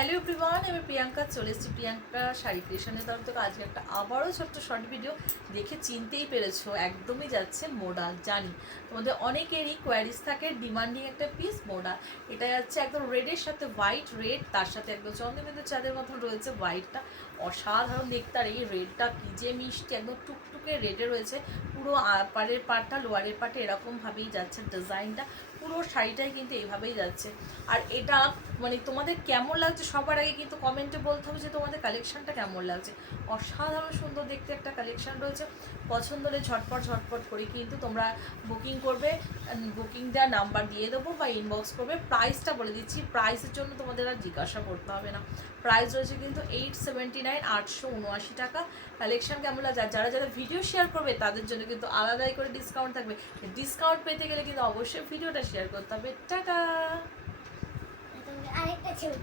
Hello everyone, আমি প্রিয়াঙ্কা চলে এসেছি প্রিয়াঙ্কা শাড়ি ক্রিয়েশনের তরফ থেকে। আজকে একটা আবারও ছোট্ট শর্ট ভিডিও দেখে চিনতেই পেরেছো, একদমই যাচ্ছে মোডাল। জানি তোমাদের অনেকেরই কোয়ারিজ থাকে, ডিমান্ডিং একটা পিস মোডাল। এটা যাচ্ছে একদম রেডের সাথে হোয়াইট, রেড তার সাথে একদম চন্দ্রবিন্দু চাঁদের মতন রয়েছে হোয়াইটটা, অসাধারণ দেখতে। আর এই রেডটা কি যে মিষ্টি, একদম টুকটুকে রেডে রয়েছে। পুরো পাড়ের পাটটা লোয়ারের পাটে এরকমভাবেই যাচ্ছে ডিজাইনটা, পুরো শাড়িটাই কিন্তু এইভাবেই যাচ্ছে। আর এটা মানে তোমাদের কেমন লাগছে সবার আগে কিন্তু কমেন্টে বলতে হবে যে তোমাদের কালেকশানটা কেমন লাগছে। অসাধারণ সুন্দর দেখতে একটা কালেকশান রয়েছে। পছন্দ হলে ঝটপট ঝটপট করে কিন্তু তোমরা বুকিং করবে, বুকিং দেওয়ার নাম্বার দিয়ে দেবো বা ইনবক্স করবে। প্রাইসটা বলে দিচ্ছি, প্রাইসের জন্য তোমাদের আর জিজ্ঞাসা করতে হবে না। প্রাইস রয়েছে কিন্তু 879, 879 টাকা। কালেকশান কেমন লাগছে, আর যারা যারা ভিডিও শেয়ার করবে তাদের জন্য কিন্তু আলাদাই করে ডিসকাউন্ট থাকবে। ডিসকাউন্ট পেতে গেলে কিন্তু অবশ্যই ভিডিওটা শেয়ার করতে হবে। টাটা। আরেকটা ছবি